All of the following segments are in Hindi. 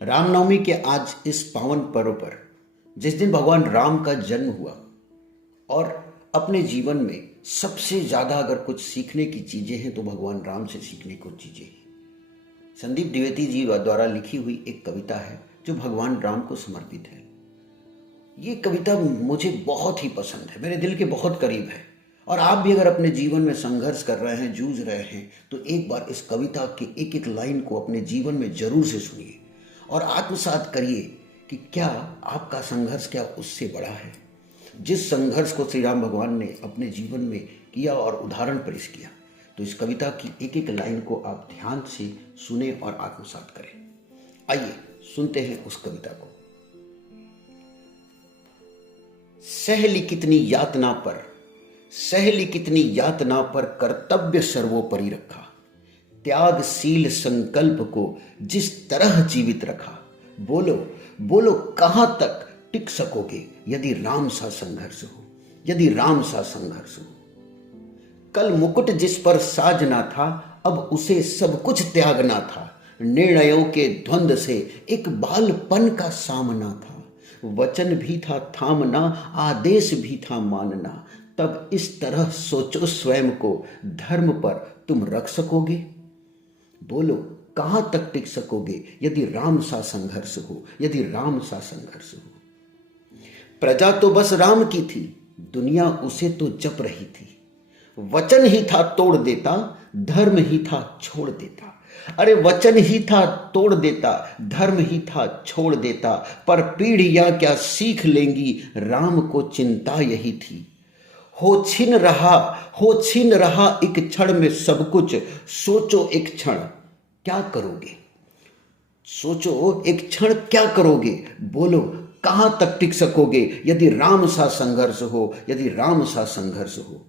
रामनवमी के आज इस पावन पर्व पर, जिस दिन भगवान राम का जन्म हुआ और अपने जीवन में सबसे ज़्यादा अगर कुछ सीखने की चीज़ें हैं तो भगवान राम से सीखने को चीज़ें हैं। संदीप द्विवेदी जी द्वारा लिखी हुई एक कविता है जो भगवान राम को समर्पित है। ये कविता मुझे बहुत ही पसंद है, मेरे दिल के बहुत करीब है। और आप भी अगर अपने जीवन में संघर्ष कर रहे हैं, जूझ रहे हैं, तो एक बार इस कविता के एक एक लाइन को अपने जीवन में जरूर से सुनिए और आत्मसात करिए कि क्या आपका संघर्ष क्या उससे बड़ा है। जिस संघर्ष को श्री राम भगवान ने अपने जीवन में किया और उदाहरण पेश किया, तो इस कविता की एक एक लाइन को आप ध्यान से सुने और आत्मसात करें। आइए सुनते हैं उस कविता को। सहली कितनी यातना पर कर्तव्य सर्वोपरि रखा, त्यागशील संकल्प को जिस तरह जीवित रखा। बोलो बोलो कहां तक टिक सकोगे यदि राम सा संघर्ष हो, यदि राम सा संघर्ष हो। कल मुकुट जिस पर साजना था, अब उसे सब कुछ त्यागना था। निर्णयों के द्वंद्व से एक बालपन का सामना था। वचन भी था थामना, आदेश भी था मानना। तब इस तरह सोचो स्वयं को, धर्म पर तुम रख सकोगे। बोलो कहां तक टिक सकोगे यदि राम सा संघर्ष हो, यदि राम सा संघर्ष हो। प्रजा तो बस राम की थी, दुनिया उसे तो जप रही थी। वचन ही था तोड़ देता, धर्म ही था छोड़ देता। अरे वचन ही था तोड़ देता, धर्म ही था छोड़ देता। पर पीढ़ियां क्या सीख लेंगी, राम को चिंता यही थी। हो छीन रहा एक क्षण में सब कुछ। सोचो एक क्षण क्या करोगे, सोचो एक क्षण क्या करोगे। बोलो कहां तक टिक सकोगे यदि राम सा संघर्ष हो, यदि राम सा संघर्ष हो।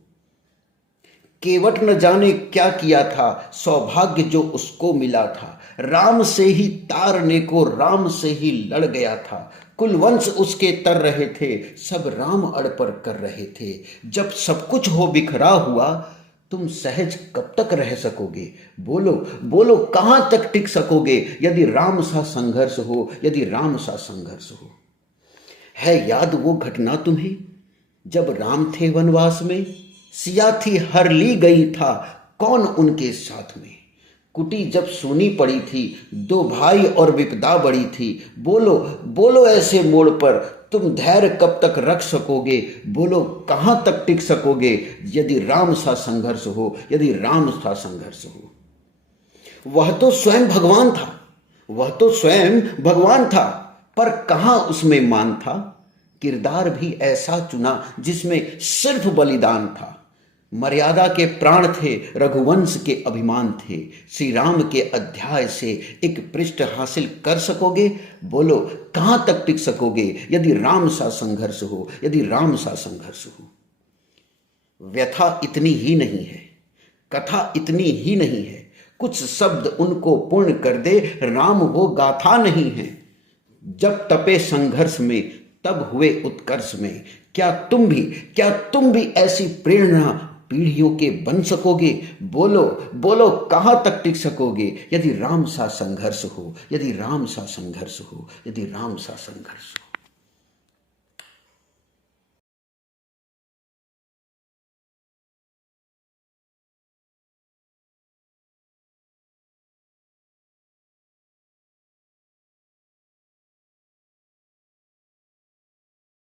केवट न जाने क्या किया था, सौभाग्य जो उसको मिला था। राम से ही तारने को, राम से ही लड़ गया था। कुलवंश उसके तर रहे थे, सब राम अड़पर कर रहे थे। जब सब कुछ हो बिखरा हुआ, तुम सहज कब तक रह सकोगे। बोलो बोलो कहां तक टिक सकोगे यदि राम सा संघर्ष हो, यदि राम सा संघर्ष हो। है याद वो घटना तुम्हें जब राम थे वनवास में, सिया थी हर ली गई था कौन उनके साथ में। कुटी जब सूनी पड़ी थी, दो भाई और विपदा बड़ी थी। बोलो बोलो ऐसे मोड़ पर तुम धैर्य कब तक रख सकोगे। बोलो कहां तक टिक सकोगे यदि राम सा संघर्ष हो, यदि राम सा संघर्ष हो। वह तो स्वयं भगवान था, वह तो स्वयं भगवान था, पर कहां उसमें मान था। किरदार भी ऐसा चुना जिसमें सिर्फ बलिदान था। मर्यादा के प्राण थे, रघुवंश के अभिमान थे। श्री राम के अध्याय से एक पृष्ठ हासिल कर सकोगे। बोलो कहां तक टिक सकोगे यदि राम सा संघर्ष हो, यदि राम सा संघर्ष हो। व्यथा इतनी ही नहीं है, कथा इतनी ही नहीं है, कुछ शब्द उनको पूर्ण कर दे। राम वो गाथा नहीं है, जब तपे संघर्ष में तब हुए उत्कर्ष में। क्या तुम भी ऐसी प्रेरणा पीढ़ियों के बन सकोगे। बोलो बोलो कहां तक टिक सकोगे यदि राम सा संघर्ष हो, यदि राम सा संघर्ष हो, यदि राम सा संघर्ष हो।